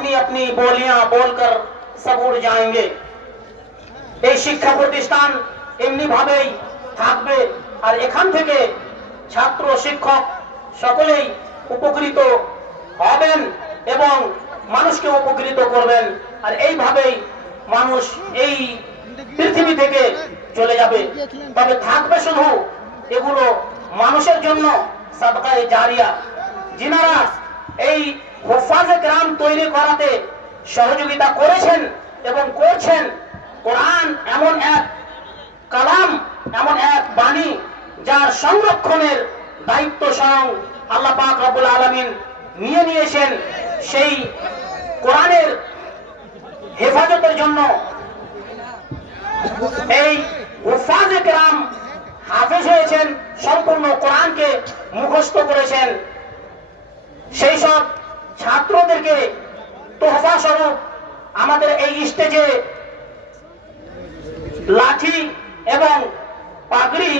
अपनी अपनी बोलियां बोलकर सब उड़ जाएंगे। এই শিক্ষা প্রতিষ্ঠান এমনি ভাবেই থাকবে আর এখান থেকে ছাত্র শিক্ষক সকলেই উপকৃত হবেন এবং মানুষকে উপকৃত করবেন আর এইভাবেই মানুষ এই পৃথিবী থেকে চলে যাবে। তবে থাকবে শুধু এগুলো মানুষের জন্য সাদকায়ে জারিয়া। যিনারা এই হুফাজে কেরাম তৈরি করাতে সহযোগিতা করেছেন এবং করছেন, কোরআন এমন এক কালাম, এমন এক বাণী যার সংরক্ষণের দায়িত্ব স্বয়ং আল্লাহ পাক রব্বুল আলামিন নিয়ে নিয়েছেন। সেই কোরআনের হেফাজতের জন্য এই হুফাজে কেরাম হাফেজ হয়েছেন, সম্পূর্ণ কোরআনকে মুখস্থ করেছেন। সেই সব ছাত্রদেরকে তোহফা স্বরূপ আমাদের এই স্টেজে লাঠি এবং পাগড়ি,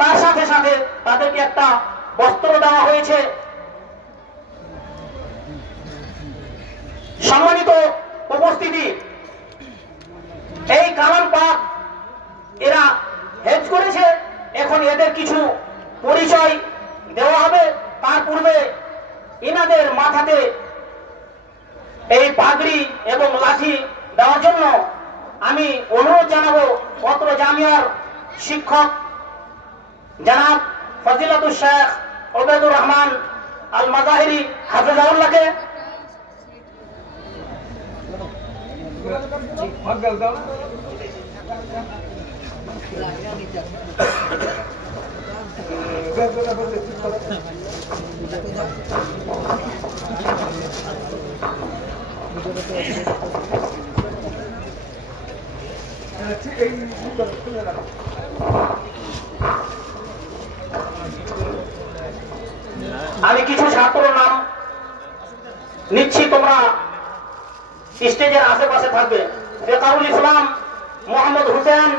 তার সাথে সাথে তাদেরকে একটা বস্ত্র দেওয়া হয়েছে। সম্মানিত উপস্থিতি, এই কালাম পাক এরা হেজ করেছে, এখন এদের কিছু পরিচয় দেওয়া হবে। তার পূর্বে ইনাদের মাথাতে এই পাগড়ি এবং লাঠি দেওয়ার জন্য আমি অনুরোধ জানাবো অত্র জামিয়ার শিক্ষক জনাব ফজিলাতুল শেখ ওবায়দুর রহমান আল মাজাহিরি হাফিজাহুল্লাহকে। আমি কিছু ছাত্র নাম নিচ্ছি, তোমরা স্টেজের আশেপাশে থাকবে। ফেকারুল ইসলাম, মোহাম্মদ হুসেন,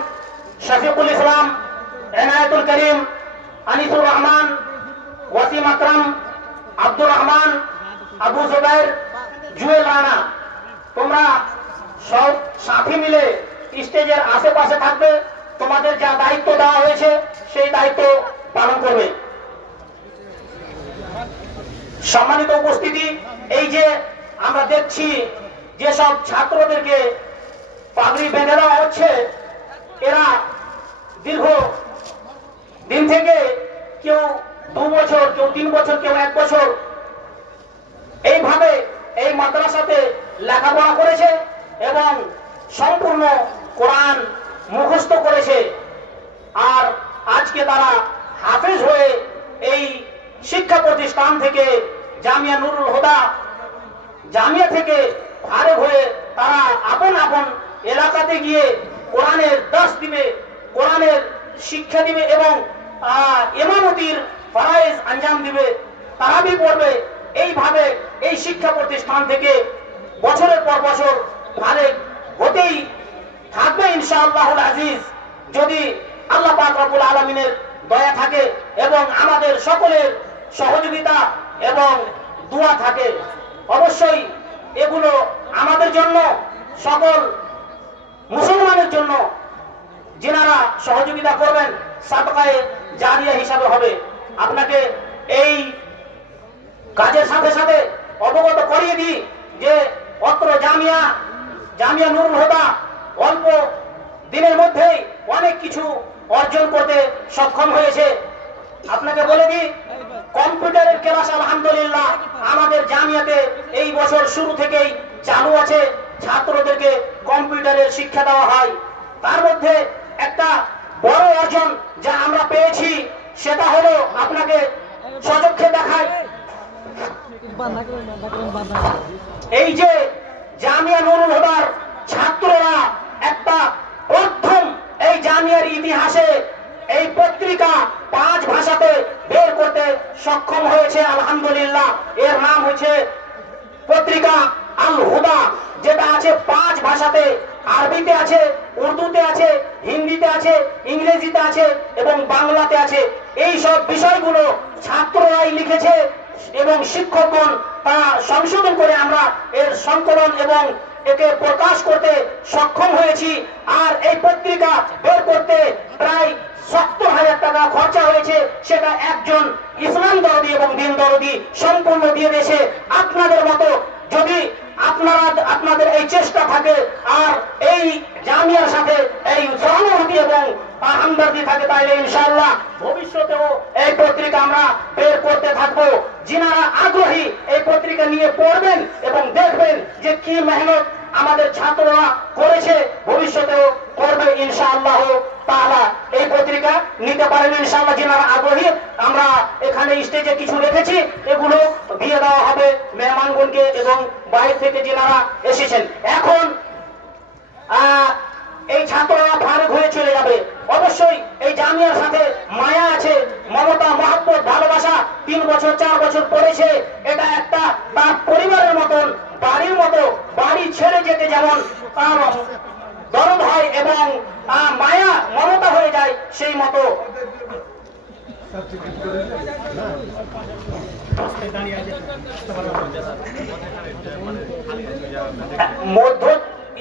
শফিকুল ইসলাম, এনায়েতুল করিম, আনিসুর রহমান, ওয়াসিম আকরাম, আব্দুর রহমান, আবু জুবাইর, জুয়েল রানা। তোমরা সব সাথী মিলে স্টেজের আশেপাশে থাকবে, তোমাদের যা দায়িত্ব দেওয়া হয়েছে সেই দায়িত্ব পালন করবে। সম্মানিত উপস্থিতি, এই যে আমরা দেখছি যেসব ছাত্রদেরকে পাগড়ি বেঁধে দেওয়া হচ্ছে, এরা দীর্ঘ দিন থেকে কেউ 2 বছর, কেউ 3 বছর, কেউ 1 বছর এইভাবে এই মাদ্রাসাতে লেখাপড়া করেছে এবং সম্পূর্ণ কোরআন মুখস্থ করেছে। আর আজকে তারা হাফেজ হয়ে এই শিক্ষা প্রতিষ্ঠান থেকে, জামিয়া নুরুল হুদা জামিয়া থেকে ফারেগ হয়ে তারা আপন আপন এলাকাতে গিয়ে কোরআনের দর্স দিবে, কোরআনের শিক্ষা দিবে এবং ইমামতির ফরায়েজ আঞ্জাম দিবে, তারাবি পড়বে। এইভাবে এই শিক্ষা প্রতিষ্ঠান থেকে বছরের পর বছর ফারেগ হতেই থাকবে ইনশাআল্লাহুল আজিজ, যদি আল্লাহ পাক রব্বুল আলামিনের দয়া থাকে এবং আমাদের সকলের সহযোগিতা এবং দোয়া থাকে। অবশ্যই এগুলো আমাদের জন্য, সকল মুসলমানের জন্য যিনারা সহযোগিতা করবেন সাদকায়ে জারিয়া হিসাবে হবে। আপনাকে এই কাজের সাথে সাথে অবগত করিয়ে দিই যে অত্র জামিয়া নুরুল হুদা অল্প দিনের মধ্যেই অনেক কিছু অর্জন করতে সক্ষম হয়েছে। আপনাকে বলে দিই, কম্পিউটারের ক্লাস আলহামদুলিল্লাহ আমাদের জামিয়াতে এই বছর শুরু থেকেই চালু আছে। ছাত্রদেরকে কম্পিউটারের শিক্ষা দেওয়া হয়। তার মধ্যে একটা বড় অর্জন যা আমরা পেয়েছি সেটা হলো, আপনাকে সচক্ষে দেখাই, এই যে জামিয়া নুরুল হুদার ছাত্ররা একটা প্রথম এই জামিয়ার ইতিহাসে এই পত্রিকা 5 ভাষাতে বের করতে সক্ষম হয়েছে আলহামদুলিল্লাহ। এর নাম হচ্ছে পত্রিকা আল হুদা, যেটা আছে 5 ভাষাতে, আরবিতে আছে, উর্দুতে আছে, হিন্দিতে আছে, ইংরেজিতে আছে এবং বাংলাতে আছে। এই সব বিষয়গুলো ছাত্ররাই লিখেছে এবং শিক্ষকগণ তা সংশোধন করে আমরা এর সংকলন এবং একে প্রকাশ করতে সক্ষম হয়েছি। আর এই পত্রিকা বের করতে প্রায় 70,000 টাকা খরচা হয়েছে, সেটা একজন ইসলাম দরদি এবং দিন দরদি সম্পূর্ণ দিয়ে দিয়েছে। আপনাদের মতো যদি আপনাদের এই চেষ্টা থাকে আর এই জামিয়ার সাথে এই সহানুভূতি এবং হামদর্দি থাকে, তাহলে ইনশাআল্লাহ ভবিষ্যতেও এই পত্রিকা আমরা বের করতে থাকবো। যিনারা আগ্রহী এই পত্রিকা নিয়ে পড়বেন এবং দেখবেন যে কি মেহনত আমাদের ছাত্ররা করেছে, ভবিষ্যতেও করবে ইনশাআল্লাহ তাআলা। এই পত্রিকা নিতে পারেন ইনশাআল্লাহ যিনারা আগ্রহী। আমরা এখানে স্টেজে কিছু রেখেছি, এগুলো দিয়ে দেওয়া হবে মেহমানগণকে এবং বাইরে থেকে যিনারা এসেছেন। এখন এই ছাত্ররা ফারুক হয়ে চলে যাবে। অবশ্যই এই জামিয়ার সাথে মায়া আছে, মমতা, মহব্বত, ভালোবাসা। 3 বছর 4 বছর পড়েছে, এটা একটা তার পরিবারের মতন, বাড়ির মতো। বাড়ি ছেড়ে যেতে যেমন দরদ হয় এবং মায়া মমতা হয়ে যায়, সেই মতো মধ্য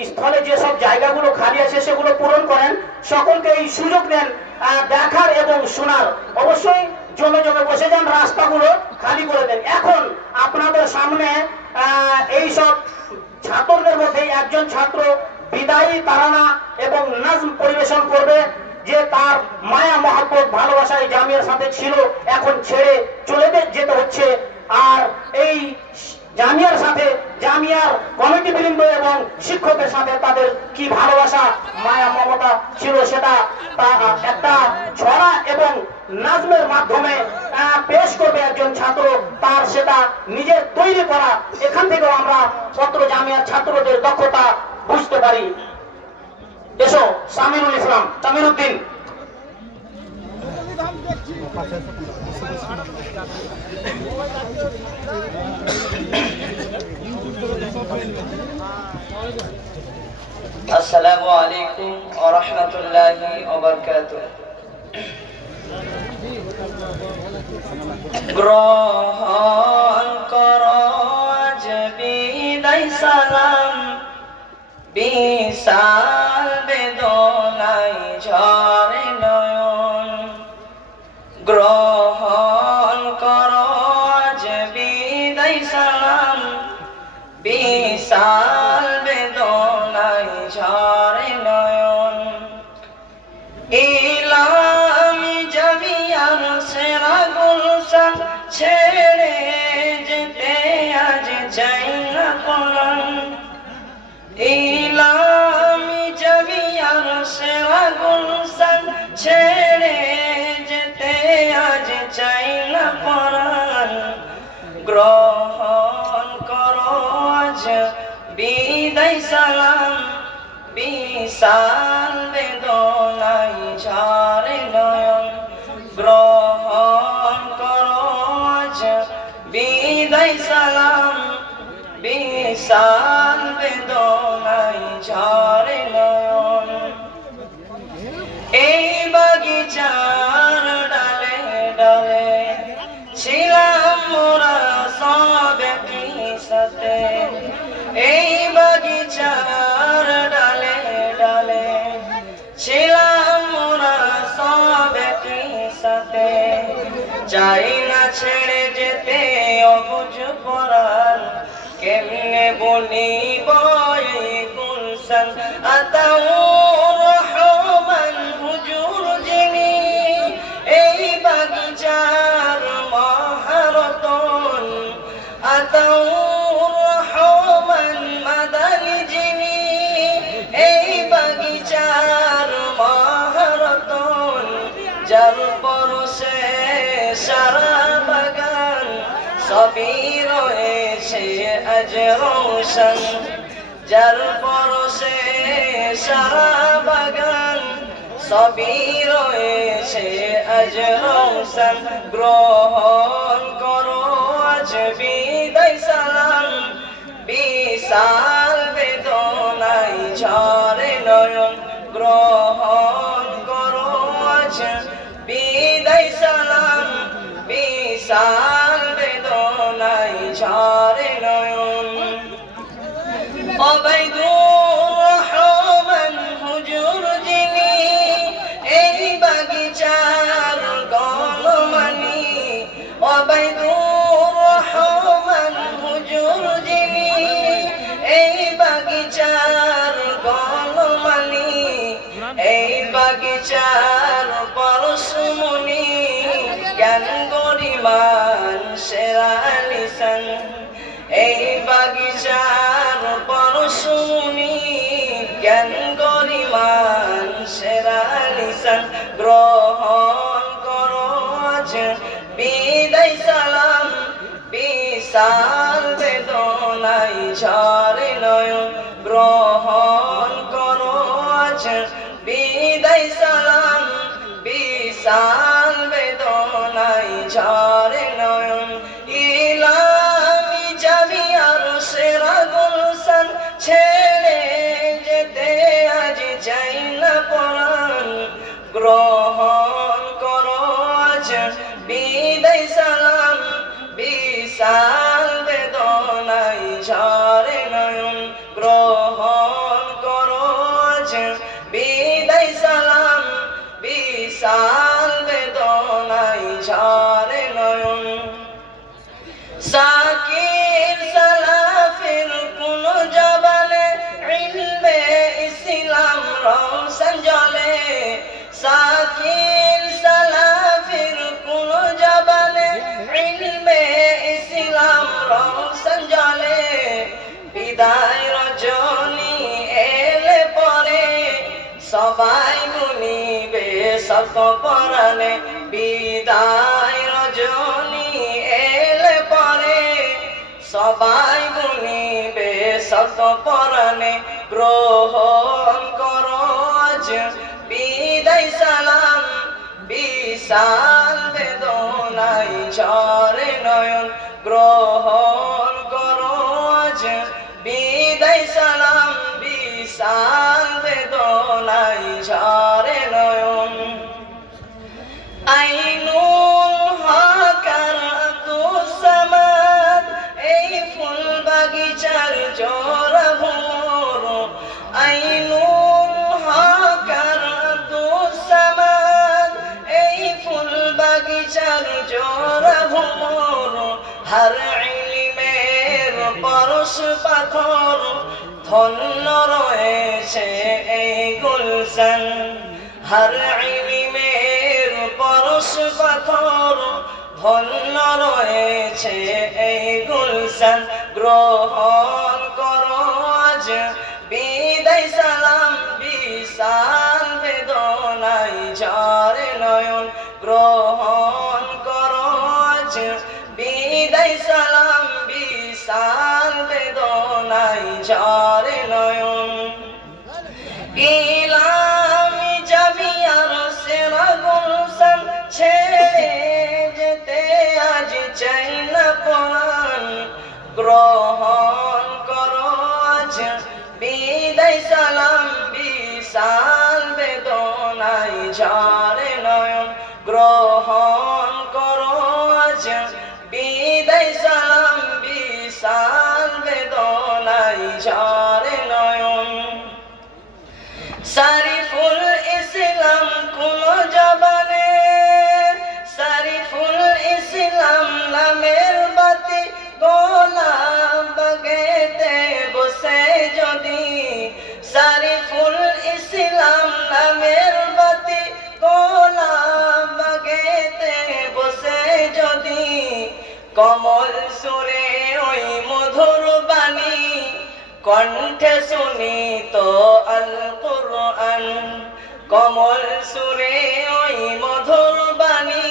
স্থলে যেসব জায়গাগুলো খালি আছে সেগুলো পূরণ করেন। সকলকে এই সুযোগ দেন দেখার এবং শোনার। অবশ্যই জমে জমে বসে যান, রাস্তাগুলো খালি করে দেন। এখন আপনাদের সামনে এই সব ছাত্রদের মধ্যে একজন ছাত্র বিদায়ী তারানা এবং নাজম পরিবেশন করবে, যে তার মায়া মহব্বত ভালোবাসা এই জামিয়ার সাথে ছিল, এখন ছেড়ে চলে যেতে হচ্ছে। আর এই জামিয়ার সাথে, জামিয়ার কমিটি বৃন্দ এবং শিক্ষকের সাথে তাদের কি ভালোবাসা মায়া মমতা ছিল, সেটা একটা ছড়া এবং নাজমের মাধ্যমে পেশ করবে একজন ছাত্র। তার সেটা নিজের তৈরি করা। এখান থেকেও আমরা পত্র জামিয়ার ছাত্রদের দক্ষতা বুঝতে পারি। এসো সামিরুল ইসলাম, সামির উদ্দিন। আসসালামু আলাইকুম ওয়া রাহমাতুল্লাহি ওয়া বারাকাতুহু। গ্রহণ করো আজ বিদায় সালাম, বিশাল বেদনায় ঝরে নয়ন। গ্রহণ করো আজ বিদায় সালাম, বিশাল বেদনায় ঝরে নয়ন। ইলামি জামিয়ার সেরা গুলশান ছেড়ে যেতে আজ চাই না পরাণ। ইলামি জামিয়ার সেরা গুলশান ছেড়ে যেতে আজ চাই না পরাণ। গ্রহণ করো আজ বিদায় সালাম, বিশাল বেদনায় ঝরে নয়ন। গ্রহণ করো আজ বিদায় সালাম, বিশাল বেদনায় ঝরে নয়ন। এই বাগিচার ডালে ডালে ছিলাম মোরা সব একই সাথে। এই বাগিচার ডালে ডালে ছিলাম মোরা সব একই সাথে। চাই না ছেড়ে যেতে অবুঝ পরাণ, কেমনে বলিব এই গুলশান। আতাউর রহমান হুজুর যিনি, এই বাগিচার মহারতন। আতাউর রহমান মাদানী যিনি, এই বাগিচার মহারতন। যার পরশে সারা বাগান সবই রয়েছে আজ রোশন। যার পরশে সারা বাগান সবই রয়েছে আজ রোশন। গ্রহণ করো আজ বিদায় সালাম, বিশাল বেদনায় ঝরে নয়ন। গ্রহণ করো আজ বিদায় সালাম, বিশাল বেদনায় ঝরে অবাইদুর রহমান হুজুর যিনি এই বাগিচার গণমানি অবাইদুর রহমান হুজুর যিনি এই বাগিচার গণমানি এই বাগিচার পরশমণি জ্ঞান গরিমান সেরা লিসান এই বাগিচার পরশমণি জ্ঞান গরিমান সেরা লিসান গ্রহণ করো আজ বিদায় সালাম বিশাল বেদনায় ঝরে নয়ন গ্রহণ করো আজ বিদায় সালাম বিশাল বেদনায় ঝরে নয়ন ইলামি যাবি আর সেরা গুলশান ছেড়ে যেতে আজ চাই না পরাণ গ্রহণ করো আজ বিদায় সালাম বিশাল বেদনায় ঝরে নয়ন গ্রহণ করো আজ বিদায় সালাম বিশাল বেদনায় ঝরে নয়ন সাকির সালাফির কোন জবানে ইলমে ইসলাম রওশন জ্বলে সাকির সালাফির কোন জবানে ইলমে ইসলাম রওশন জ্বলে বিদায় রজনী এলে পরে সবাই গুনিবে শত পরাণে বিদায় রজনী এলে পরে সবাই গুনিবে শত পরাণে গ্রহণ করো আজ বিদায় সালাম বিশাল বেদনায় ঝরে নয়ন গ্রহণ করো আজ বিদায় সালাম বিশাল বেদনায় ঝরে নয়ন আইনুল হকার আব্দুস সামাদ এই ফুল বাগিচার জোড়া ভোর আইনুল হকার আব্দুস সামাদ এই ফুল বাগিচার জোড়া ভোর হর ইলমের পরশ পাথর ধন্য রয়েছে এই গুলশান হর ইলমের পরশ পাথর ধন্য রয়েছে এই গুলশান গ্রহণ করো আজ বিদায় সালাম বিশাল বেদনায় ঝরে নয়ন গ্রহণ করো আজ বিদায় সালাম বিশাল বেদনায় ঝরে নয়ন ইলামি যাবি আর সেরা গুলশান ছেড়ে যেতে আজ চাই না পরাণ গ্রহণ করো আজ বিদায় সালাম বিশাল বেদনায় ঝরে নয়ন গ্রহণ করো আজ বিদায় সালাম বিশাল বেদনায় ঝরে নয়ন সারিফুল ইসলাম কোন জবানে সারিফুল ইসলাম নামের বাতি গোলাপ বাগেতে বসে যদি সারিফুল ইসলাম নামের বাতি গোলাপ বাগেতে বসে যদি কমল সুরে ওই মধুর বাণী কণ্ঠে শুনি তো আল কুরআন কমল সুরে ওই মধুর বাণী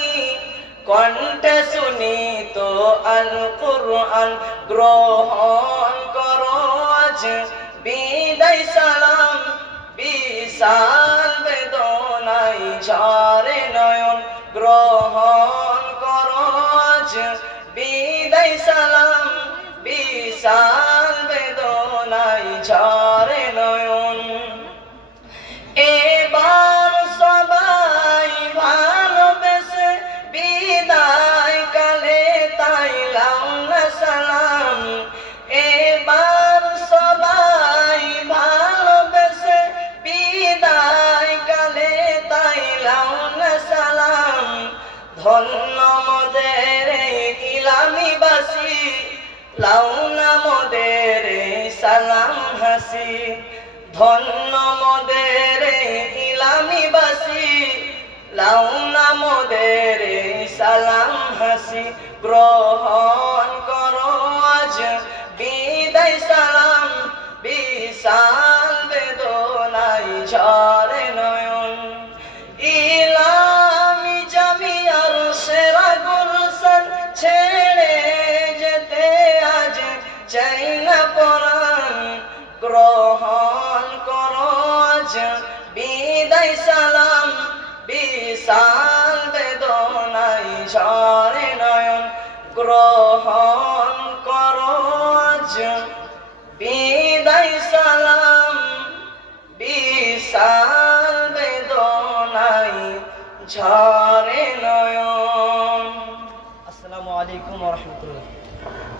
কণ্ঠে শুনি তো আল কুরআন গ্রহণ করো আজ বিদায় সালাম বিশাল বেদনায় ঝরে নয়ন গ্রহণ করো আজ বিদায় সালাম বিশাল বেদনায় ঝরে নয়ন এবার সবাই ভালোবেসে বিদায় কালে তাইলাম না সালাম এবার সবাই ধন্য মোদের ইলামিবাসী লাউনা মোদের সালাম হাসি ধন্য মোদের ইলামিবাসী লাউনা মোদের সালাম হাসি গ্রহণ করো আজ বিদায় সালাম বিশাল বেদনায় ঝরে নয়ন ইলামি জামিয়ার সেরা গুলশান ছেড়ে যেতে আজ চাই না পরাণ গ্রহণ করো আজ বিদায় সালাম বিশাল বেদনায় ঝরে নয়ন গ্রহণ করো আজ বিদায় সালাম বিশাল বেদনায় ঝরে নয়ন। আসসালামু আলাইকুম ওয়া রাহমাতুল্লাহ।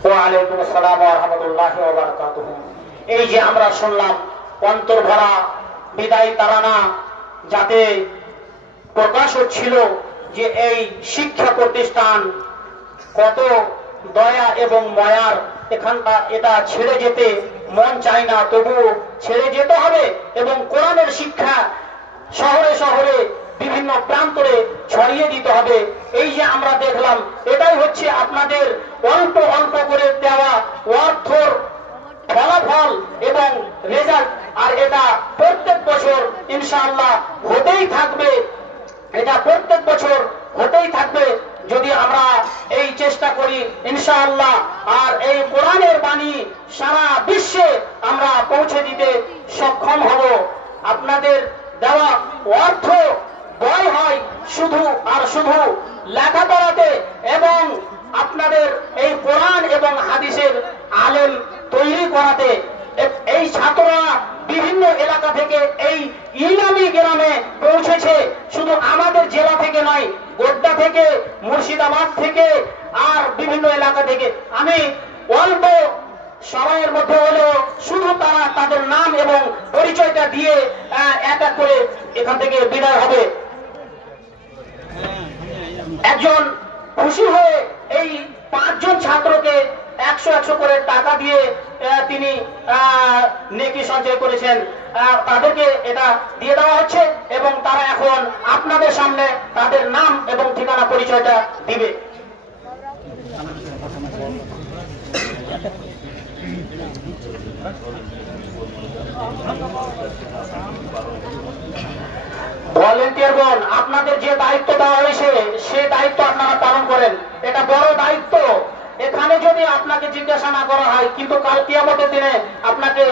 ওয়া আলাইকুম আসসালাম ওয়া রাহমাতুল্লাহি ওয়া বারাকাতুহু। এই যে আমরা শুনলাম অন্তর ভরা বিদায় তারানা, যাতে প্রকাশ হচ্ছিল যে এই শিক্ষা প্রতিষ্ঠান কত দয়া এবং মায়ার, এখানটা এটা ছেড়ে যেতে মন চায় না, তবুও ছেড়ে যেতে হবে এবং কোরআনের শিক্ষা শহরে শহরে বিভিন্ন প্রান্তরে ছড়িয়ে দিতে হবে। এই যে আমরা দেখলাম, এটাই হচ্ছে আপনাদের অল্প অল্প করে দেওয়া অর্থর ফলাফল এবং রেজাল্ট, আর এটা প্রত্যেক বছর ইনশাআল্লাহ হতেই থাকবে। এটা প্রত্যেক বছর হতেই থাকবে যদি আমরা এই চেষ্টা করি ইনশাআল্লাহ। আর এই কোরআনের বাণী সারা বিশ্বে আমরা পৌঁছে দিতে সক্ষম হব। আপনাদের দেওয়া অর্থ ব্যয় হয় শুধু আর শুধু লেখাপড়াতে এবং আপনাদের এই কোরআন এবং হাদিসের আলেম তৈরি করাতে। এই ছাত্ররা বিভিন্ন এলাকা থেকে এই ইলামি গ্রামে পৌঁছেছে, শুধু আমাদের জেলা থেকে নয়, গোড্ডা থেকে, মুর্শিদাবাদ থেকে আর বিভিন্ন এলাকা থেকে। আমি অল্প সময়ের মধ্যে হলেও শুধু তারা তাদের নাম এবং পরিচয়টা দিয়ে এক এক করে এখান থেকে বিদায় হবে। একজন খুশি হয়ে এই 5 জন ছাত্রকে 100 করে টাকা দিয়ে তিনি নেকি সঞ্চয় করেছেন, তাদেরকে এটা দিয়ে দেওয়া হচ্ছে এবং তারা এখন আপনাদের সামনে তাদের নাম এবং ঠিকানা পরিচয়টা দিবে। ভলেন্টিয়ারগণ, আপনাদের যে দায়িত্ব দেওয়া হয়েছে সে দায়িত্ব আপনারা পালন করেন। এটা বড় দায়িত্ব। এখানে যদি আপনাকে জিজ্ঞাসা না করা হয়, কিন্তু কাল কিয়ামতের দিনে আপনাকে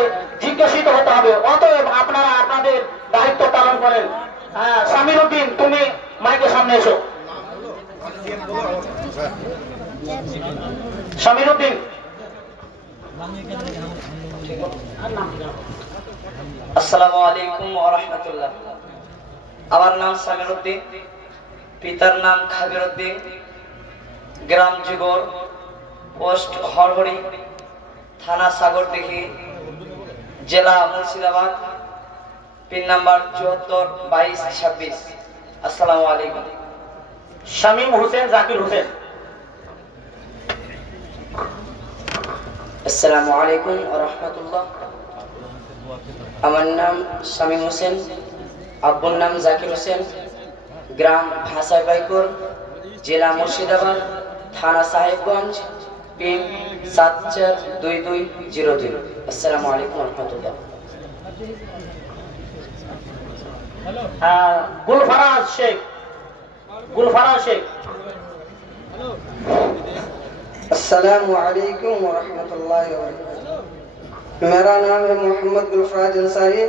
জিজ্ঞাসিত হতে হবে। অতএব আপনারা আপনাদের দায়িত্ব পালন করেন। সামির উদ্দিন, তুমি মাইকের সামনে এসো। সামির উদ্দিন। আসসালামু আলাইকুম ওয়া রাহমাতুল্লাহ। আমার নাম সামির উদ্দিন, পিতার নাম খাবির উদ্দিন, গ্রাম যুগর, পোস্ট হরহরি, থানা সাগরদিঘি, জেলা মুর্শিদাবাদ, পিন নাম্বার 74 22 26। আসসালামু আলাইকুম। শামীম হোসেন, জাকির হোসেন। আসসালামু আলাইকুম ওয়া রাহমাতুল্লাহ। আমার নাম শামীম হোসেন, আব্বুর নাম জাকির হোসেন, গ্রাম ভাষাইবাইপুর, জেলা মুর্শিদাবাদ, থানা সাহেবগঞ্জ, পিন 742202। আসসালামু আলাইকুম ওয়া রাহমাতুল্লাহ। गुलफराज शेख, गुलफराज शेख। अस्सलामु अलैकुम व रहमतुल्लाहि व बरकातुहू। मेरा नाम है मोहम्मद गुलफराज अंसारी।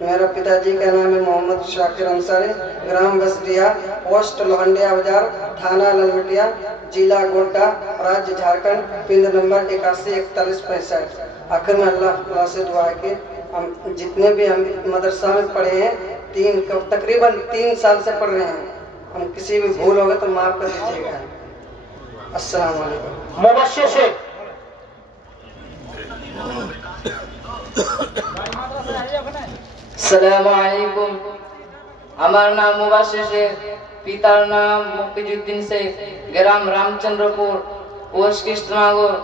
मेरा पिताजी का नाम है मोहम्मद शाकिर अंसारी। ग्राम बसरिया, पोस्ट लोहंडिया बाजार, थाना ललमटिया, जिला गोड्डा, राज्य झारखंड, पिन नंबर 814165। आखिर में अल्लाह ताला से दुआ है कि हम जितने भी हम मदरसा में पढ़े हैं, तकरीबन 3 साल से पढ़ रहे हैं, हम किसी भी भूल होगा तो माफ कर दीजिएगा। अस्सलाम वालेकुम। मुबश्शिर शेख। আসসালামু আলাইকুম। আমার নাম মুবাশশির শেখ, পিতার নাম মুক্তিজুদ্দিন শেখ, গ্রাম রামচন্দ্রপুর, পোস্ট কৃষ্ণনগর,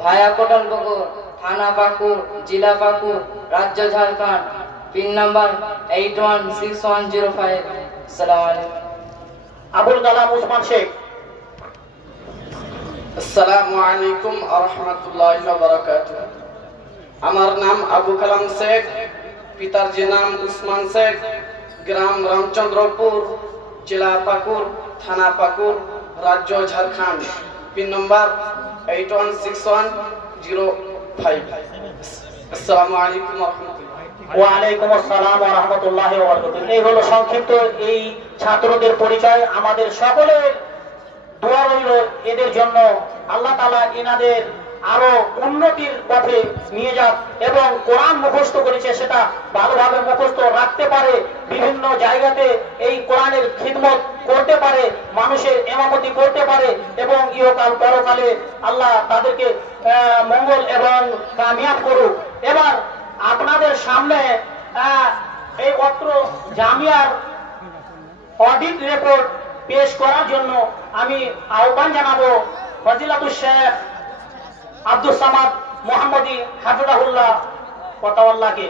ভায়া কোটালবগর, থানা পাকুর, জেলা পাকুর, রাজ্য ঝাড়খণ্ড। Pin number 816105। আসসালামু আলাইকুম। আবুল কালাম উসমান শেখ। আসসালামু আলাইকুম ওয়া রাহমাতুল্লাহি ওয়া বারাকাতুহু। আমার নাম আবু কালাম শেখ, পিতার যে নাম উসমান শেখ, গ্রাম রামচন্দ্রপুর, জেলা পাকুর, থানা পাকুর, রাজ্য ঝাড়খণ্ড। পিন নম্বর 816105। আসসালামু আলাইকুম ওয়া রাহমাতুল্লাহি। ওয়ালাইকুম আসসালাম ওয়া রাহমাতুল্লাহি ওয়া বারাকাতুহু। এই হলো সংক্ষিপ্ত এই ছাত্রদের পরিচয়। আমাদের সকলের দোয়া রইল এদের জন্য, আল্লাহ তাআলা এনাদের আরো উন্নতির পথে নিয়ে যাক এবং কোরআন মুখস্থ করেছে সেটা ভালোভাবে মুখস্থ রাখতে পারে, বিভিন্ন জায়গাতে এই কোরআনের খিদমত করতে পারে, মানুষের ইমামতি করতে পারে এবং ইহকাল পরকালে আল্লাহ তাদেরকে মঙ্গল এবং কামিয়াব করুক। এবার আপনাদের সামনে এই অত্র জামিয়ার অডিট রিপোর্ট পেশ করার জন্য আমি আহ্বান জানাবো ফজিলাতুল শেখ আব্দুস সামাদ মোহাম্মদী হাফিজাহুল্লাহ ওয়াতাওয়াল্লাহকে।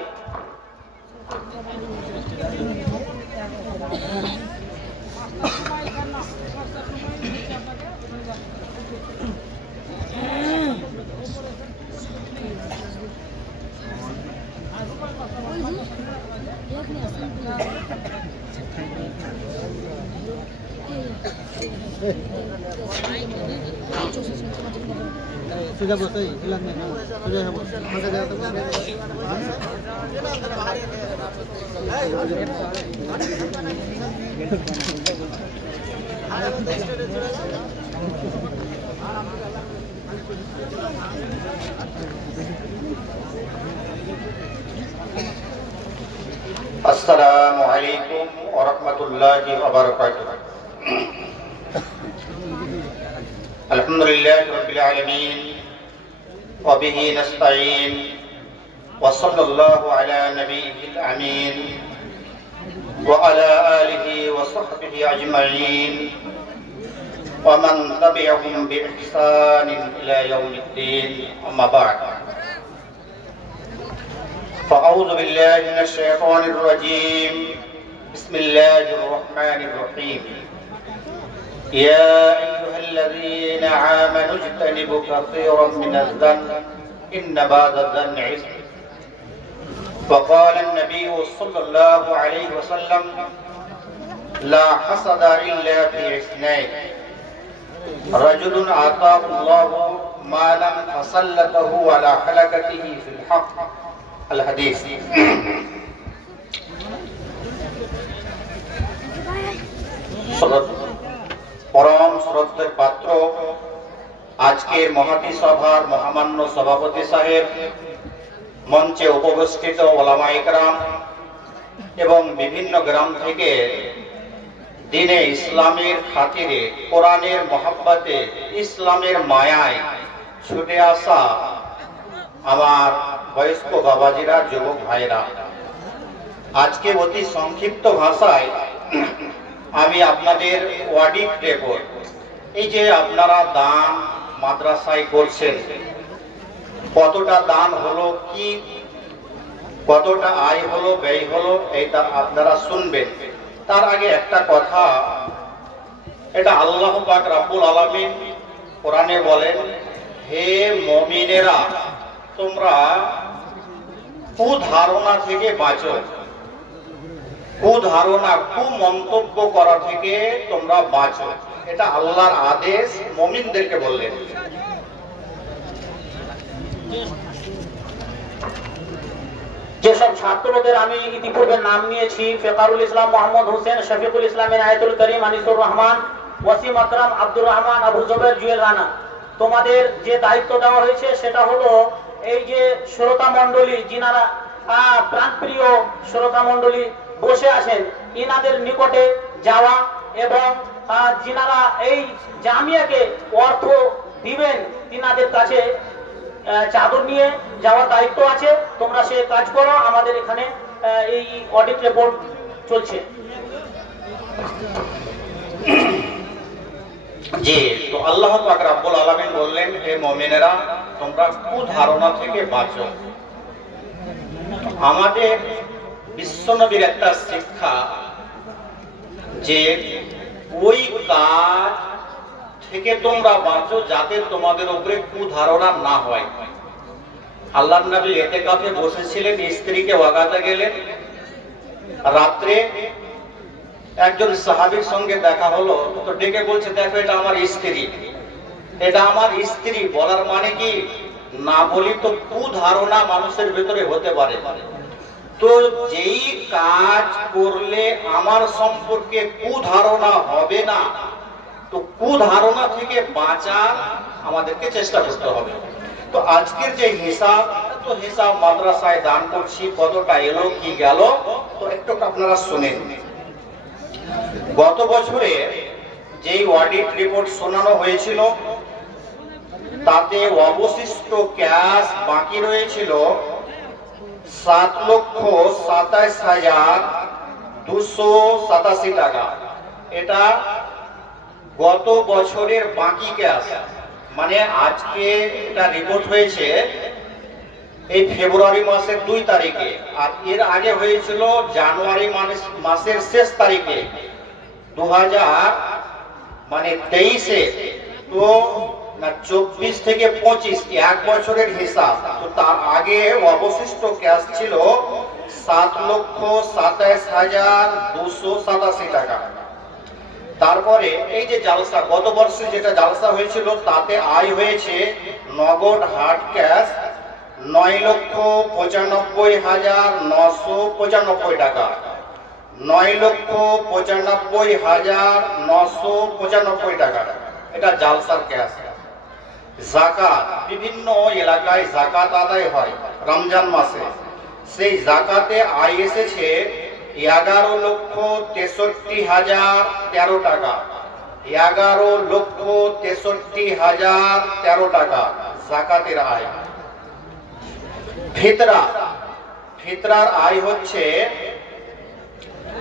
sudah bosai hilang nih sudah bos masa jauh tuh Assalamualaikum warahmatullahi wabarakatuh. Alhamdulillahi rabbil alamin wa bihi nasta'in wa sallallahu ala nabiyyil amin wa ala alihi wa sahbihi ajma'in wa man tabi'ahum bi ihsanin ila yaumiddin, amma ba'd. فأعوذ بالله من الشيطان الرجيم. بسم الله الرحمن الرحيم. يا أيها الذين آمنوا اجتنبوا كثيرا من الظن إن بعض الظن إثم. وقال النبي صلى الله عليه وسلم لا حسد إلا في اثنين: رجل آتاه الله مالا فسلطه على حلقته في الحق. الحديث. পরম শ্রদ্ধের পাত্র, আজকের মহাতি সভার মহামান্য সভাপতি সাহেব, মঞ্চে উপস্থিত ওলামায়ে কেরাম এবং বিভিন্ন গ্রাম থেকে দিনে ইসলামের খাতিরে, কোরআনের মহব্বতে, ইসলামের মায়ায় ছুটে আসা আমার বয়স্ক বাবাজিরা, যুবক ভাইরা, আজকে অতি সংক্ষিপ্ত ভাষায় আমি আপনাদের অডিট রিপোর্ট, এই যে আপনারা দান মাদ্রাসায় করছেন, কতটা দান হলো, কি কতটা আয় হলো, ব্যয় হলো, এটা আপনারা শুনবেন। তার আগে একটা কথা, এটা আল্লাহ পাক রব্বুল আলামিন কোরআনে বলেন, হে মুমিনেরা, তোমরা কুধারণা থেকে বাঁচো, কুধারণা, কুমন্তব্য করা থেকে তোমরা বাঁচো। এটা আল্লাহর আদেশ মুমিনদেরকে বললেন। যেসব ছাত্রদের আমি ইতিপূর্বে নাম নিয়েছি, ফেকারুল ইসলাম মোহাম্মদ হোসেন, শফিকুল ইসলাম ইনায়েতুল করিম, আনিসুর রহমান, ওয়াসিম আকরাম, আব্দুর রহমান, আবু জুবাইর, জুয়েল রানা, তোমাদের যে দায়িত্ব দেওয়া হয়েছে সেটা হলো এই যে শ্রোতা মণ্ডলী, যিনারা প্রাণপ্রিয় শ্রোতা মণ্ডলী বসে আছেন, ইনাদের নিকটে যাওয়া এবং যিনারা এই জামিয়াকে অর্থ দিবেন তিনাদের কাছে চাদর নিয়ে যাওয়ার দায়িত্ব আছে। তোমরা সে কাজ করো। আমাদের এখানে এই অডিট রিপোর্ট চলছে। যে তো আল্লাহ পাক রব্বুল আলামিন বললেন, হে মুমিনেরা তোমরা কুধারণা থেকে বাঁচো। আমাদের বিশ্বনবীর একটা শিক্ষা যে ওই কাজ থেকে তোমরা বাঁচো যাতে তোমাদের উপরে কুধারণা না হয়। আল্লাহর নবী ইতিকাফে বসেছিলেন, স্ত্রীকে ওয়াগাতে গেলেন, রাত্রে একজন সাহাবীর সঙ্গে দেখা হলো, তো ডেকে বলছে, দেখো এটা আমার স্ত্রী, এটা আমার স্ত্রী। বলার মানে কি, না বলি তো কুধারণা মানুষের ভেতরে হতে পারে। তো যেই কাজ করলে আমার সম্পর্কে কুধারণা হবে না, তো কুধারণা থেকে বাঁচার আমাদেরকে চেষ্টা করতে হবে। তো আজকের যে হিসাব, তো হিসাব মাদ্রাসায় দান করছি, কতটা এলো কি গেল, তো একটু আপনারা শুনেন। গত বছরে যেই অডিট রিপোর্ট শোনানো হয়েছিল, তাতে অবশিষ্ট ক্যাশ বাকি রয়েছিল 7,27,287 টাকা। এটা গত বছরের বাকি ক্যাশ, মানে আজকে এটা রিপোর্ট হয়েছে এই ফেব্রুয়ারি মাসের 2 তারিখে, আর এর আগে হয়েছিল জানুয়ারি মাসের শেষ তারিখে 2023-এ। তো না 24 থেকে 25 এক বছরের হিসাব। তো তার আগে অবশিষ্ট ক্যাশ ছিল 7,27,287 টাকা। তারপরে এই যে জালসা, গত বর্ষে যেটা জালসা হয়েছিল, তাতে আয় হয়েছে নগদ হার্ড ক্যাশ 9,95,995 টাকা, 9,95,995 টাকা। এটা জালসার ক্যাশ। যাকাত, বিভিন্ন এলাকায় যাকাত আদায় হয় রমজান মাসে, সেই যাকাতে আয় এসেছে 11,63,013 টাকা, 11,63,013 টাকা যাকাতের আয়। ফিতরার আয় হচ্ছে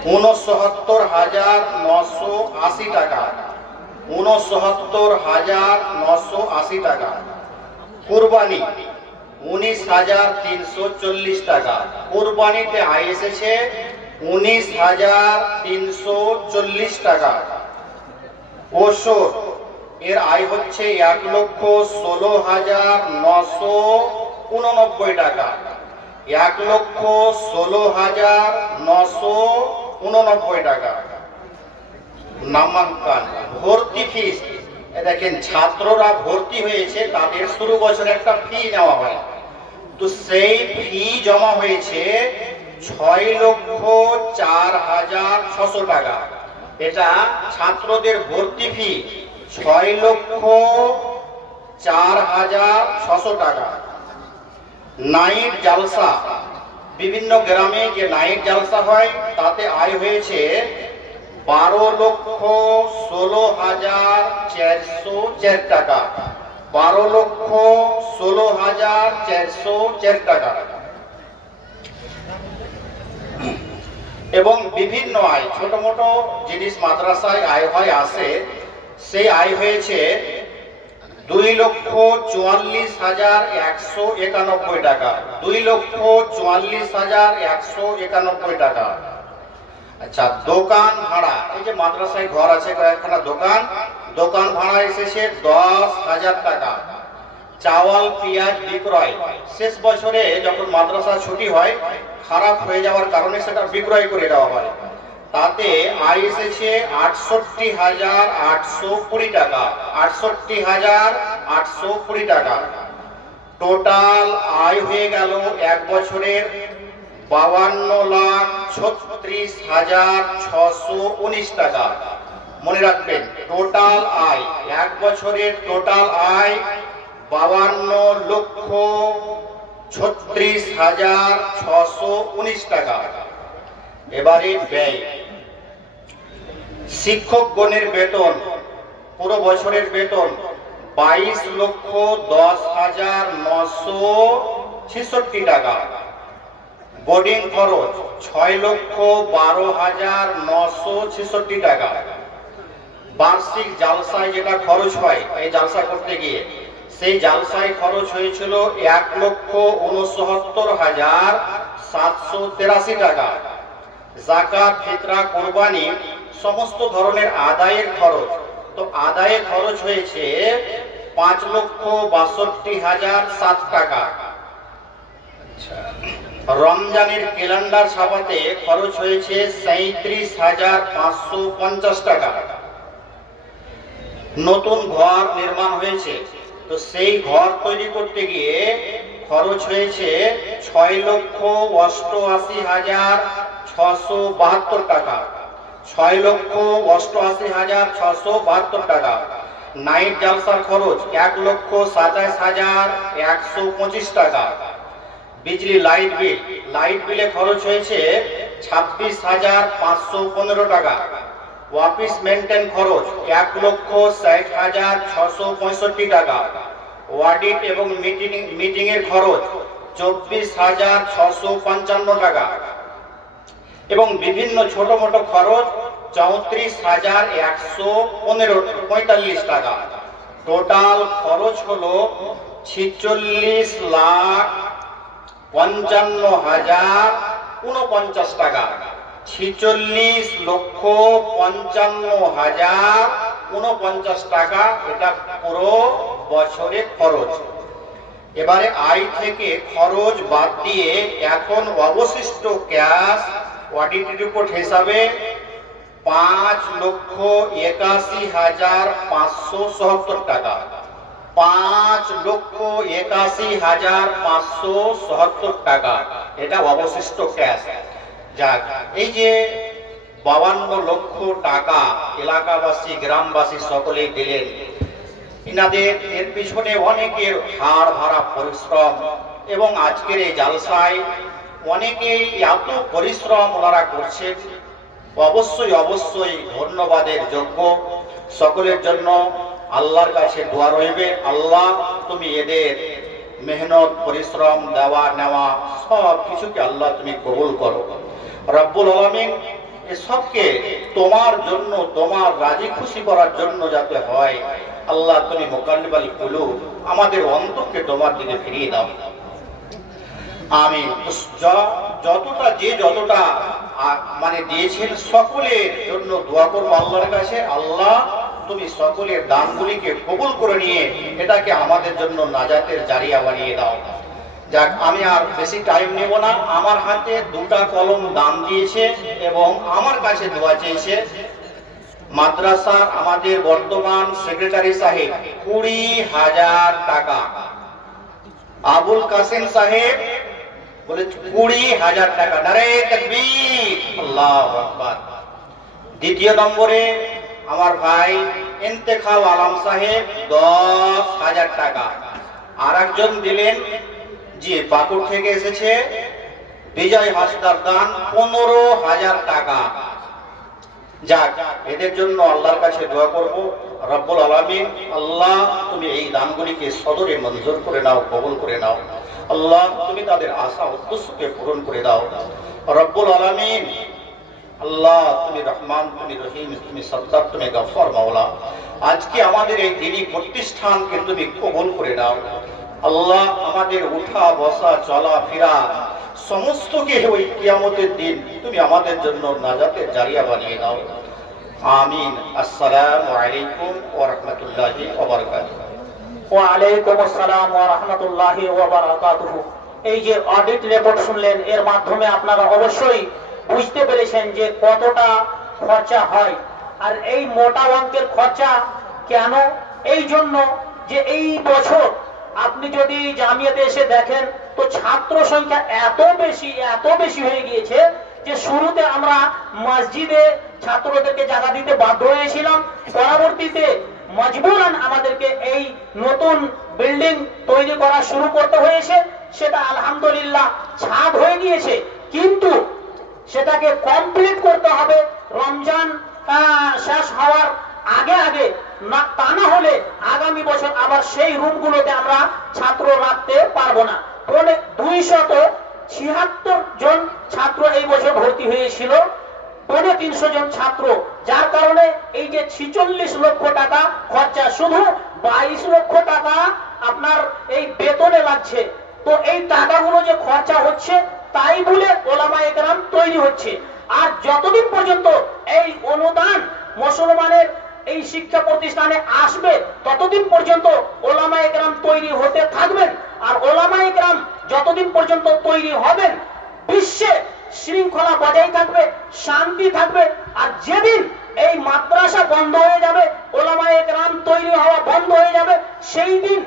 69,980 টাকা, 69,980 টাকা। কুরবানি 19,340 টাকা, কুরবানিতে আয় এসেছে 19,340 টাকা। ওসর এর আয় হচ্ছে 1,16,989 টাকা, 1,16,989 টাকা। নামাঙ্কন, ভর্তি ফিস, দেখেন ছাত্ররা ভর্তি হয়েছে, তাদের শুরু বছরে একটা ফি নেওয়া হয়, তো সেই ফি জমা হয়েছে 6,04,600 টাকা। এটা ছাত্রদের ভর্তি ফি 6,04,600 টাকা। নাইট জালসা, বিভিন্ন গ্রামে যে নাইট জালসা হয়, তাতে আয় হয়েছে 12,16,404 টাকা, 12,16,404 টাকা। এবং বিভিন্ন আয়, ছোট মোটো জিনিস মাদ্রাসায় আয় হয় আসে, সেই আয় হয়েছে 2,44,191 টাকা, 2,44,191 টাকা। আচ্ছা, দোকান ভাড়া, এই যে মাদ্রাসায় ঘর আছে কয়েকখানা দোকান ভাড়া এসেছে 10,000 টাকা। চাওয়াল পেঁয়াজ বিক্রয়, শেষ বছরে যখন মাদ্রাসা ছুটি হয়, খারাপ হয়ে যাওয়ার কারণে সেটা বিক্রয় করে দেওয়া হয়, তাতে আয় এসেছে 68,820 টাকা, 68,820 টাকা। টোটাল আয় হয়ে গেল এক বছরের 52,36,619 টাকা। মনে রাখবেন, টোটাল আয়, এক বছরের টোটাল আয় 52,36,619 টাকা। এবারে ব্যয়, শিক্ষকগণের বেতন, পুরো বছরের বেতন 22,10,966 টাকা। বোর্ডিং খরচ 6,12,966 টাকা। বার্ষিক জালসায় যেটা খরচ হয় এই জালসা করতে গিয়ে, সেই জালসায় খরচ হয়েছিল 1,69,783 টাকা। যাকাত, ফিতরা, কুরবানি সমস্ত ধরনের আদায়ের খরচ, তো আদায়ে খরচ হয়েছে 5,62,007 টাকা। রমজানের ক্যালেন্ডার ছাপাতে খরচ হয়েছে 37,550 টাকা। নতুন ঘর নির্মাণ হয়েছে, তো সেই ঘর তৈরি করতে গিয়ে খরচ হয়েছে 6,88,672 টাকা। 6,88,672 টাকা। নাইট জালসার খরচ 1,27,125 টাকা। বিজলি লাইট বিলে খরচ হয়েছে 26,515 টাকা। অফিস মেনটেন খরচ 1,60,665 টাকা। অডিট এবং মিটিং এর খরচ 24,655 টাকা এবং বিভিন্ন ছোট মোটো খরচ 34,145 টাকা। টোটাল খরচ হলো 46,55,049 টাকা। 46,55,049 টাকা, এটা পুরো বছরের খরচ। এবারে আয় থেকে খরচ বাদ দিয়ে এখন অবশিষ্ট ক্যাশ অডিট রিপোর্ট হিসাবে 5,81,570 টাকা। 5,81,570 টাকা, এটা অবশিষ্ট ক্যাশ। যাক, এই যে 52 লক্ষ টাকা এলাকাবাসী, গ্রামবাসী সকলেই দিলেন, ইনাদের এর পিছনে অনেকের হাড় ভাড়া পরিশ্রম, এবং আজকের এই জালসায় অনেকেই এত পরিশ্রম ওনারা করছেন, অবশ্যই ধন্যবাদের যোগ্য। সকলের জন্য আল্লাহর কাছে দোয়া রইবে, আল্লাহ তুমি এদের মেহনত, পরিশ্রম, দেওয়া নেওয়া সব কিছুকে আল্লাহ তুমি কবুল করো। রব্বুল আলামিন এসবকে তোমার জন্য, তোমার রাজি খুশি করার জন্য যাতে হয়, আল্লাহ তুমি মুকাল্লিবাল কুলুব, আমাদের অন্তরকে তোমার দিকে ফিরিয়ে দাও। আমিন। যতটা মানে দিয়েছেন সকলের জন্য দোয়া করবো আল্লাহর কাছে, আল্লাহ তুমি সকলের দানগুলিকে কবুল করে নিয়ে এটাকে আমাদের জন্য নাজাতের জারিয়া বানিয়ে দাও। যাক, আমি আর বেশি টাইম নেব না। আমার হাতে 2টা কলম দান দিয়েছে এবং আমার কাছে দোয়া চেয়েছে মাদ্রাসার আমাদের বর্তমান সেক্রেটারি সাহেব 20,000 টাকা। আবুল কাসেম সাহেব বলে 20,000 টাকা। নারে তাকবীর, আল্লাহু আকবার। দ্বিতীয় নম্বরে আমার ভাই ইন্তেখাব আলম সাহেব 10,000 টাকা। আর একজন দিলেন, জি পাকুড় থেকে এসেছে, বিজয় হাসদার দান 15,000 টাকা। যাক, এদের জন্য আল্লাহর কাছে দোয়া করব, রব্বুল আলামিন আল্লাহ তুমি এই দানগুলিকে সদরে মঞ্জুর করে নাও, কবুল করে নাও। আল্লাহ তুমি তাদের আশা উদ্দেশ্যকে পূরণ করে দাও। রব্বুল আলামিন আল্লাহ তুমি রহমান, তুমি রহিম, তুমি সত্তার, তুমি গফফার মাওলা। আজকে আমাদের এই দিনী প্রতিষ্ঠানকে তুমি কবুল করে নাও। আল্লাহ আমাদের উঠা বসা চলা ফেরা সমস্তকে ওই কিয়ামতের দিন তুমি আমাদের জন্য নাজাতের জারিয়া বানিয়ে দাও। আমিন। আসসালামু আলাইকুম ওয়া রাহমাতুল্লাহি ওয়া বারাকাতুহু। ওয়া আলাইকুম আসসালাম ওয়া রাহমাতুল্লাহি ওয়া বারাকাতুহু। এই যে অডিট রিপোর্ট শুনলেন, এর মাধ্যমে আপনারা অবশ্যই বুঝতে পেরেছেন যে কতটা খরচা হয়। আর এই মোটা অঙ্কের খরচা কেন? এই জন্য যে এই বছর আপনি যদি জামিয়াতে এসে দেখেন তো ছাত্র সংখ্যা এত বেশি হয়ে গিয়েছে যে শুরুতে আমরা মসজিদে ছাত্রদেরকে জায়গা দিতে বাধ্য হয়েছিলাম, পরবর্তীতে মজবুরান আমাদেরকে এই নতুন বিল্ডিং তৈরি করা শুরু করতে হয়েছে। সেটা আলহামদুলিল্লাহ ছাদ হয়ে গিয়েছে, কিন্তু সেটাকে কমপ্লিট করতে হবে রমজান শেষ হওয়ার আগে না, তা না হলে আগামী বছর আবার সেই রুমগুলোতে আমরা ছাত্র রাখতে পারবো না। 276 জন ছাত্র এই বছর ভর্তি হয়েছিল 350 জন ছাত্র, যার কারণে এই যে 46 লক্ষ টাকা খরচা, শুধু 22 লক্ষ টাকা আপনার এই বেতনে লাগছে। তো এই টাকাগুলো যে খরচা হচ্ছে তাই বলে ওলামায়ে কেরাম তৈরি হচ্ছে। আর যতদিন পর্যন্ত এই অনুদান মুসলমানের এই শিক্ষা প্রতিষ্ঠানে আসবে ততদিন পর্যন্ত ওলামায়ে কেরাম তৈরি হতে থাকবেন। আর ওলামায়ে কেরাম যতদিন পর্যন্ত তৈরি হবেন বিশ্বে শৃঙ্খলা বজায় থাকবে, শান্তি থাকবে। আর যেদিন এই মাদ্রাসা বন্ধ হয়ে যাবে, ওলামায়ে কেরাম তৈরি হওয়া বন্ধ হয়ে যাবে, সেই দিন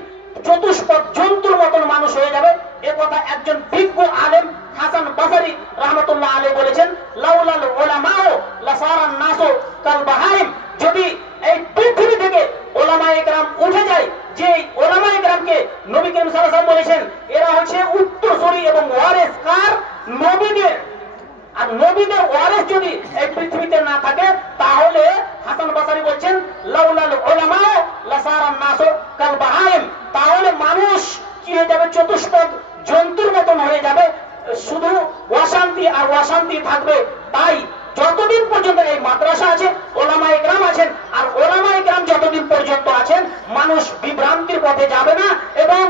চতুষ্পদ জন্তুর মতন মানুষ হয়ে যাবে। এ কথা একজন বিজ্ঞ আলেম হাসান বসরি রাহমাতুল্লাহ আলাইহি বলেছেন, লাউলাল উলামাও লাসারান নাসু কাল বাহাইম। যদি এই পৃথিবী থেকে ওলামায়ে কেরাম উঠে যায়, যে ওলামায়ে কেরামকে নবী করিম সাল্লাল্লাহু আলাইহি ওয়াসাল্লাম বলেছেন এরা হচ্ছে উত্তরসূরি এবং ওয়ারিস কার? নবীদের। আর নবীদের ওয়ারিস যদি এই পৃথিবীতে না থাকে তাহলে হাসান বসরি বলছেন লাউলাল উলামাও লাসারান নাসু কাল বাহাইম, তাহলে মানুষ কি হয়ে যাবে? চতুষ্পদ জন্তুর মতন হয়ে যাবে, শুধু অশান্তি আর অশান্তি থাকবে। তাই যতদিন পর্যন্ত এই মাদ্রাসা আছে, ওলামায়ে কেরাম আছেন, আর ওলামায়ে কেরাম যতদিন পর্যন্ত আছেন মানুষ বিভ্রান্তির পথে যাবে না এবং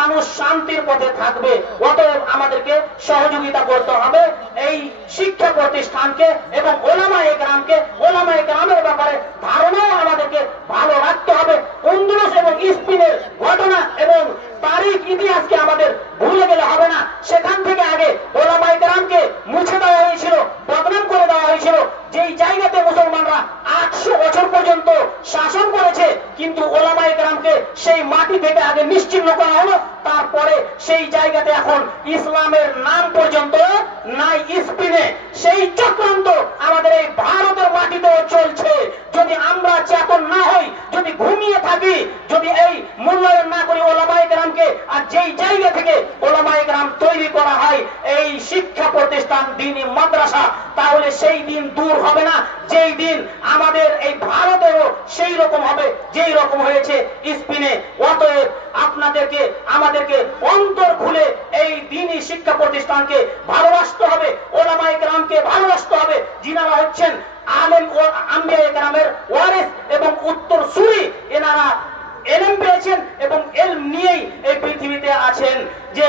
মানুষ শান্তির পথে থাকবে। অতএব আমাদেরকে সহযোগিতা করতে হবে এই শিক্ষা প্রতিষ্ঠানকে এবং ওলামায়ে কেরামকে। ওলামায়ে কেরামের ব্যাপারে ধারণাও আমাদেরকে ভালো রাখতে হবে। আন্দোলন এবং স্পেনের ঘটনা এবং তারিখ ইতিহাসকে আমাদের ভুলে গেলে হবে না। সেখান থেকে আগে ওলামায়ে কেরামকে মুছে দেওয়া হয়েছিল, বদনাম করে দেওয়া হয়েছিল। যেই জায়গাতে মুসলমানরা 800 বছর পর্যন্ত শাসন করেছে, কিন্তু ওলামায়ে কেরামকে সেই মাটি থেকে আগে নিশ্চিহ্ন করা হলো। তারপরে সেই জায়গাতে এখন ইসলামের নাম পর্যন্ত নাই স্পেনে। সেই চক্রান্ত আমাদের এই ভারতের মাটিতেও চলছে। যদি আমরা চেতন না হই, যদি ঘুমিয়ে থাকি, যদি এই মূল্যায়ন না করি ওলামায়ে কেরামকে, আর যেই জায়গা থেকে ওলামায়ে কেরাম তৈরি করা হয় এই শিক্ষা প্রতিষ্ঠান দ্বীনি মাদ্রাসা, তাহলে সেই দিন দূর হবে না যেই দিন আমাদের এই ভারতেও সেই রকম হবে যেই রকম হয়েছে স্পেনে। অতএব আপনাদেরকে আমাদেরকে অন্তর খুলে এই দ্বীনি শিক্ষা প্রতিষ্ঠানকে ভালোবাসতে হবে, ওলামায়ে কেরামকে ভালোবাসতে হবে, যিনারা হচ্ছেন আলেম ও আম্বিয়ায়ে কেরামের ওয়ারিস এবং উত্তরসূরি। এনারা এলম পেয়েছেন এবং এলম নিয়েই এই পৃথিবীতে আছেন। যে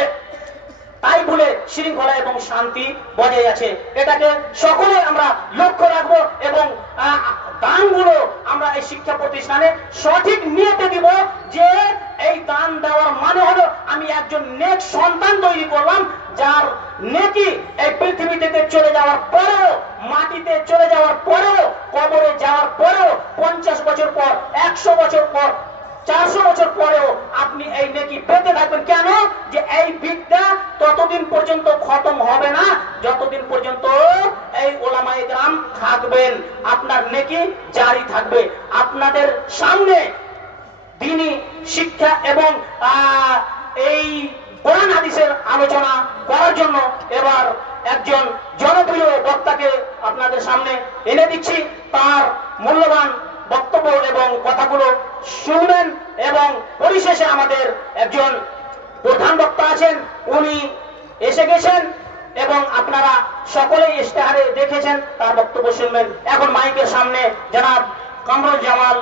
তাই বলে শৃঙ্খলা এবং শান্তি বজায় আছে, এটাকে সকলে আমরা লক্ষ্য রাখবো এবং দানগুলো আমরা এই শিক্ষা প্রতিষ্ঠানে সঠিক নিয়তে দিব। যে এই দান দেওয়ার মানে হলো আমি একজন নেক সন্তান তৈরি করলাম, যার নেকি এই পৃথিবী থেকে চলে যাওয়ার পরেও, মাটিতে চলে যাওয়ার পরেও, কবরে যাওয়ার পরেও, 50 বছর পর, 100 বছর পর, 400 বছর পরেও আপনি এই নেকি পেতে থাকবেন। কেন? যে এই বিদ্যা ততদিন পর্যন্ত খতম হবে না যতদিন পর্যন্ত এই ওলামায়ে কেরাম থাকবেন। আপনার নেকি জারি থাকবে। আপনাদের সামনে দ্বীনি শিক্ষা এবং এই কোরআন হাদিসের আলোচনা করার জন্য এবার একজন জনপ্রিয় বক্তাকে আপনাদের সামনে এনে দিচ্ছি। তার মূল্যবান বক্তব্য এবং কথাগুলো শুনবেন এবং পরিশেষে আমাদের একজন প্রধান বক্তা আছেন, উনি এসে গেছেন এবং আপনারা সকলেই ইশতেহারে দেখেছেন, তার বক্তব্য শুনবেন। এখন মাইকের সামনে জনাব কামরুল জামাল